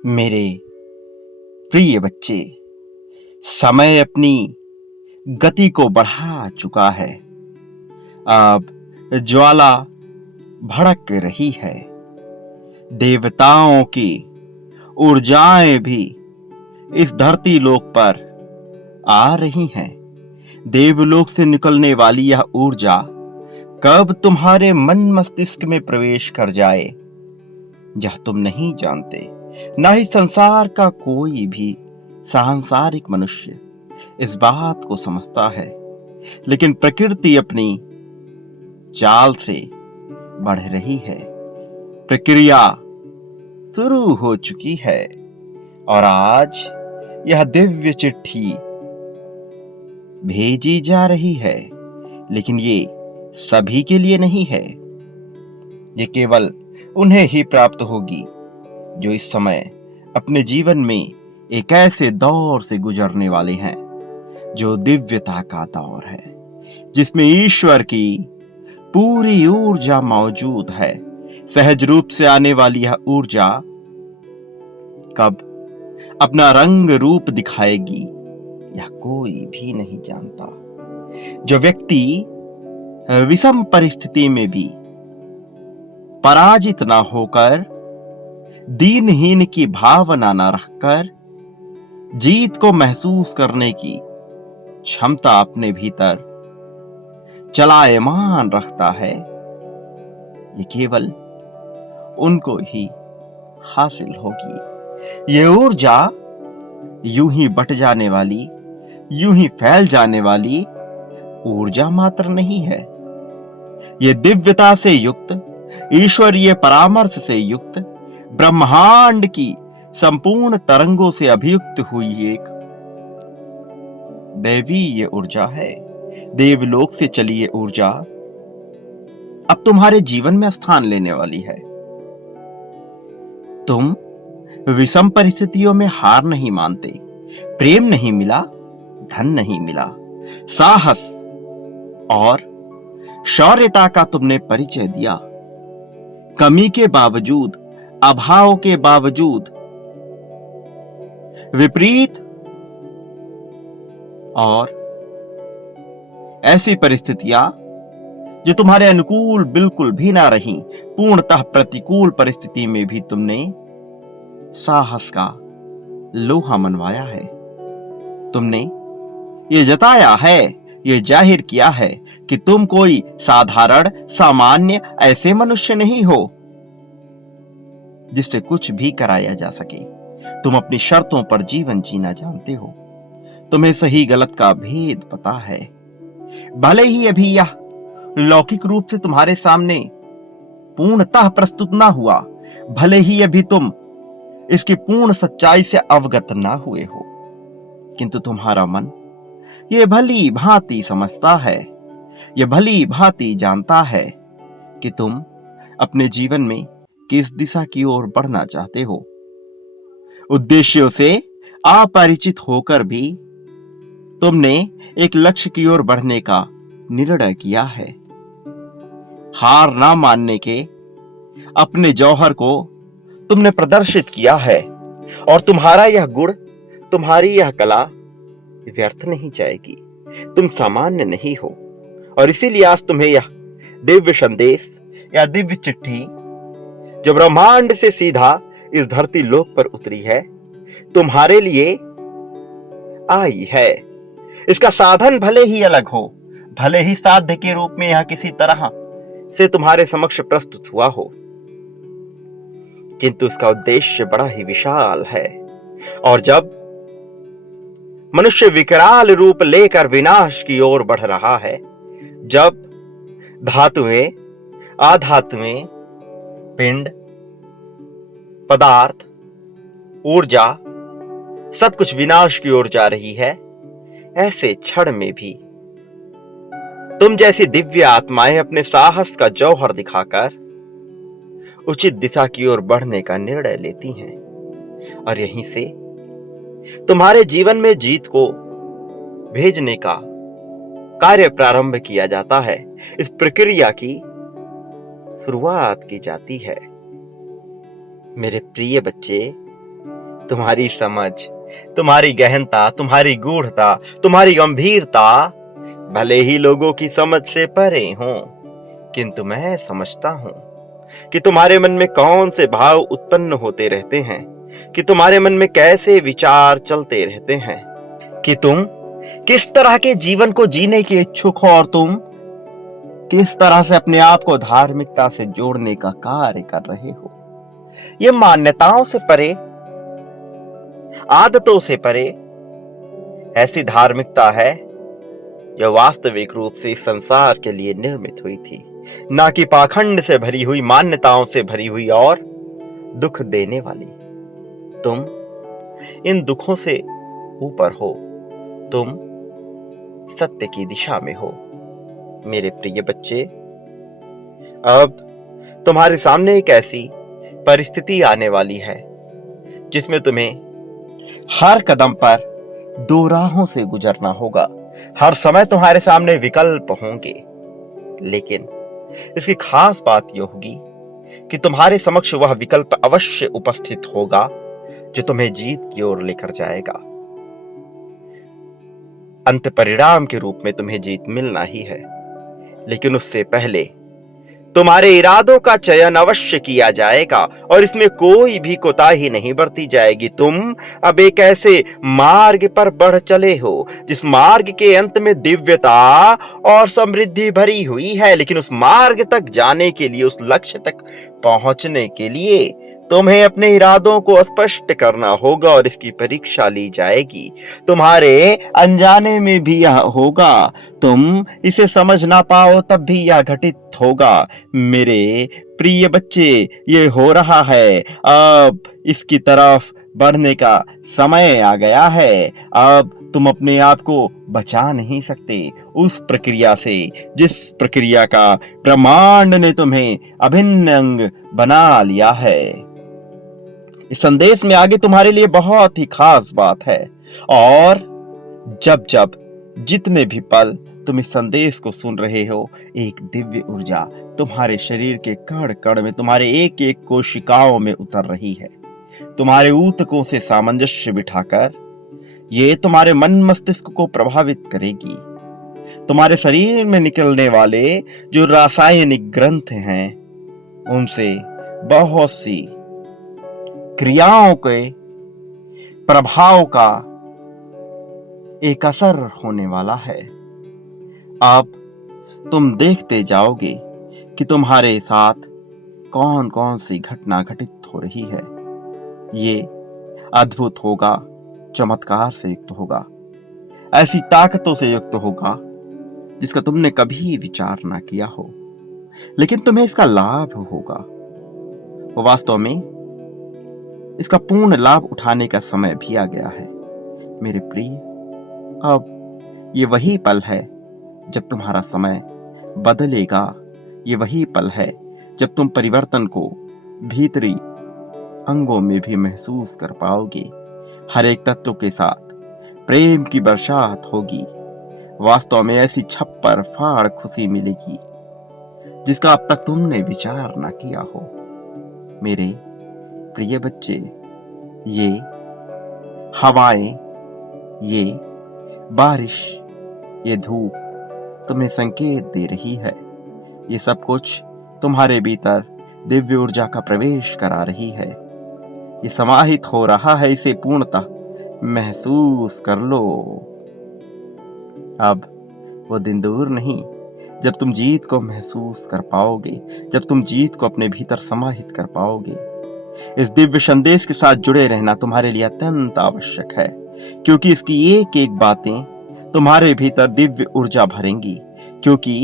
मेरे प्रिय बच्चे, समय अपनी गति को बढ़ा चुका है। अब ज्वाला भड़क रही है। देवताओं की ऊर्जाएं भी इस धरती लोक पर आ रही हैं। देवलोक से निकलने वाली यह ऊर्जा कब तुम्हारे मन मस्तिष्क में प्रवेश कर जाए, यह तुम नहीं जानते। न ही संसार का कोई भी सांसारिक मनुष्य इस बात को समझता है, लेकिन प्रकृति अपनी चाल से बढ़ रही है। प्रक्रिया शुरू हो चुकी है और आज यह दिव्य चिट्ठी भेजी जा रही है, लेकिन ये सभी के लिए नहीं है। ये केवल उन्हें ही प्राप्त होगी जो इस समय अपने जीवन में एक ऐसे दौर से गुजरने वाले हैं जो दिव्यता का दौर है, जिसमें ईश्वर की पूरी ऊर्जा मौजूद है। सहज रूप से आने वाली यह ऊर्जा कब अपना रंग रूप दिखाएगी, यह कोई भी नहीं जानता। जो व्यक्ति विषम परिस्थिति में भी पराजित ना होकर, दीनहीन की भावना न रखकर, जीत को महसूस करने की क्षमता अपने भीतर चलायमान रखता है, ये केवल उनको ही हासिल होगी। ये ऊर्जा यूं ही बट जाने वाली, यूं ही फैल जाने वाली ऊर्जा मात्र नहीं है। ये दिव्यता से युक्त, ईश्वरीय परामर्श से युक्त, ब्रह्मांड की संपूर्ण तरंगों से अभियुक्त हुई एक दैवी ये ऊर्जा है। देवलोक से चली ये ऊर्जा अब तुम्हारे जीवन में स्थान लेने वाली है। तुम विषम परिस्थितियों में हार नहीं मानते। प्रेम नहीं मिला, धन नहीं मिला, साहस और शौर्यता का तुमने परिचय दिया। कमी के बावजूद, अभाव के बावजूद, विपरीत और ऐसी परिस्थितियां जो तुम्हारे अनुकूल बिल्कुल भी ना रही, पूर्णतः प्रतिकूल परिस्थिति में भी तुमने साहस का लोहा मनवाया है। तुमने ये जताया है, ये जाहिर किया है कि तुम कोई साधारण, सामान्य ऐसे मनुष्य नहीं हो जिससे कुछ भी कराया जा सके। तुम अपनी शर्तों पर जीवन जीना जानते हो। तुम्हें सही गलत का भेद पता है। भले ही अभी यह लौकिक रूप से तुम्हारे सामने पूर्णतः प्रस्तुत ना हुआ, भले ही अभी तुम इसकी पूर्ण सच्चाई से अवगत ना हुए हो, किंतु तुम्हारा मन यह भली भांति समझता है, यह भली भांति जानता है कि तुम अपने जीवन में किस दिशा की ओर बढ़ना चाहते हो। उद्देश्यों से अपरिचित होकर भी तुमने एक लक्ष्य की ओर बढ़ने का निर्णय किया है। हार ना मानने के अपने जौहर को तुमने प्रदर्शित किया है और तुम्हारा यह गुण, तुम्हारी यह कला व्यर्थ नहीं जाएगी। तुम सामान्य नहीं हो और इसीलिए आज तुम्हें यह दिव्य संदेश या दिव्य चिट्ठी जो ब्रह्मांड से सीधा इस धरती लोक पर उतरी है, तुम्हारे लिए आई है। इसका साधन भले ही अलग हो, भले ही साध्य के रूप में यह किसी तरह से तुम्हारे समक्ष प्रस्तुत हुआ हो, किंतु इसका उद्देश्य बड़ा ही विशाल है। और जब मनुष्य विकराल रूप लेकर विनाश की ओर बढ़ रहा है, जब धातुएं, अधातुएं, पिंड, पदार्थ, ऊर्जा सब कुछ विनाश की ओर जा रही है, ऐसे क्षण में भी तुम जैसी दिव्य आत्माएं अपने साहस का जौहर दिखाकर उचित दिशा की ओर बढ़ने का निर्णय लेती हैं और यहीं से तुम्हारे जीवन में जीत को भेजने का कार्य प्रारंभ किया जाता है। इस प्रक्रिया की शुरुआत की जाती है। मेरे प्रिय बच्चे, तुम्हारी समझ, तुम्हारी गहनता, तुम्हारी गूढ़ता, तुम्हारी गंभीरता भले ही लोगों की समझ से परे हों, किंतु मैं समझता हूं कि तुम्हारे मन में कौन से भाव उत्पन्न होते रहते हैं, कि तुम्हारे मन में कैसे विचार चलते रहते हैं, कि तुम किस तरह के जीवन को जीने के इच्छुक हो और तुम किस तरह से अपने आप को धार्मिकता से जोड़ने का कार्य कर रहे हो। ये मान्यताओं से परे, आदतों से परे ऐसी धार्मिकता है जो वास्तविक रूप से इस संसार के लिए निर्मित हुई थी, ना कि पाखंड से भरी हुई, मान्यताओं से भरी हुई और दुख देने वाली। तुम इन दुखों से ऊपर हो, तुम सत्य की दिशा में हो। मेरे प्रिय बच्चे, अब तुम्हारे सामने एक ऐसी परिस्थिति आने वाली है जिसमें तुम्हें हर कदम पर दो राहों से गुजरना होगा। हर समय तुम्हारे सामने विकल्प होंगे, लेकिन इसकी खास बात यह होगी कि तुम्हारे समक्ष वह विकल्प अवश्य उपस्थित होगा जो तुम्हें जीत की ओर लेकर जाएगा। अंत परिणाम के रूप में तुम्हें जीत मिलना ही है, लेकिन उससे पहले तुम्हारे इरादों का चयन अवश्य किया जाएगा और इसमें कोई भी कोताही नहीं बरती जाएगी। तुम अब एक ऐसे मार्ग पर बढ़ चले हो जिस मार्ग के अंत में दिव्यता और समृद्धि भरी हुई है, लेकिन उस मार्ग तक जाने के लिए, उस लक्ष्य तक पहुंचने के लिए तुम्हें अपने इरादों को स्पष्ट करना होगा और इसकी परीक्षा ली जाएगी। तुम्हारे अनजाने में भी यह होगा, तुम इसे समझ ना पाओ तब भी यह घटित होगा। मेरे प्रिय बच्चे, ये हो रहा है, अब इसकी तरफ बढ़ने का समय आ गया है। अब तुम अपने आप को बचा नहीं सकते उस प्रक्रिया से जिस प्रक्रिया का ब्रह्मांड ने तुम्हें अभिन्न अंग बना लिया है। इस संदेश में आगे तुम्हारे लिए बहुत ही खास बात है, और जब जब जितने भी पल तुम इस संदेश को सुन रहे हो, एक दिव्य ऊर्जा तुम्हारे शरीर के कण कण में, तुम्हारे एक एक कोशिकाओं में उतर रही है। तुम्हारे ऊतकों से सामंजस्य बिठाकर ये तुम्हारे मन मस्तिष्क को प्रभावित करेगी। तुम्हारे शरीर में निकलने वाले जो रासायनिक ग्रंथ हैं, उनसे बहुत सी क्रियाओं के प्रभाव का एक असर होने वाला है। अब तुम देखते जाओगे कि तुम्हारे साथ कौन कौन सी घटना घटित हो रही है। ये अद्भुत होगा, चमत्कार से युक्त होगा, ऐसी ताकतों से युक्त होगा जिसका तुमने कभी विचार ना किया हो, लेकिन तुम्हें इसका लाभ होगा। वो वास्तव में इसका पूर्ण लाभ उठाने का समय भी आ गया है। मेरे प्रिय, अब ये वही पल है जब तुम्हारा समय बदलेगा। ये वही पल है जब तुम परिवर्तन को भीतरी अंगों में भी महसूस कर पाओगे। हर एक तत्व के साथ प्रेम की बरसात होगी। वास्तव में ऐसी छप्पर फाड़ खुशी मिलेगी जिसका अब तक तुमने विचार ना किया हो। मेरे प्रिय बच्चे, ये हवाएं, ये बारिश, ये धूप तुम्हें संकेत दे रही है। ये सब कुछ तुम्हारे भीतर दिव्य ऊर्जा का प्रवेश करा रही है। ये समाहित हो रहा है, इसे पूर्णतः महसूस कर लो। अब वो दिन दूर नहीं जब तुम जीत को महसूस कर पाओगे, जब तुम जीत को अपने भीतर समाहित कर पाओगे। इस दिव्य संदेश के साथ जुड़े रहना तुम्हारे लिए अत्यंत आवश्यक है, क्योंकि इसकी एक एक बातें तुम्हारे भीतर दिव्य ऊर्जा भरेंगी, क्योंकि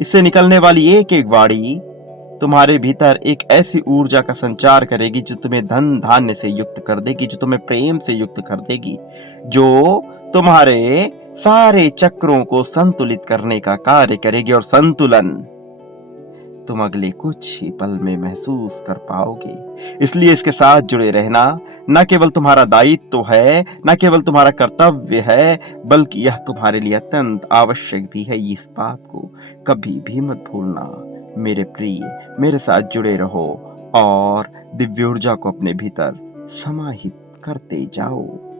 इससे निकलने वाली एक एक वाणी तुम्हारे भीतर एक ऐसी ऊर्जा का संचार करेगी जो तुम्हें धन धान्य से युक्त कर देगी, जो तुम्हें प्रेम से युक्त कर देगी, जो तुम्हारे सारे चक्रों को संतुलित करने का कार्य करेगी। और संतुलन तुम अगले कुछ ही पल में महसूस कर पाओगे। इसलिए इसके साथ जुड़े रहना न केवल तुम्हारा दायित्व है, न केवल तुम्हारा कर्तव्य है, बल्कि यह तुम्हारे लिए अत्यंत आवश्यक भी है। इस बात को कभी भी मत भूलना। मेरे प्रिय, मेरे साथ जुड़े रहो और दिव्य ऊर्जा को अपने भीतर समाहित करते जाओ।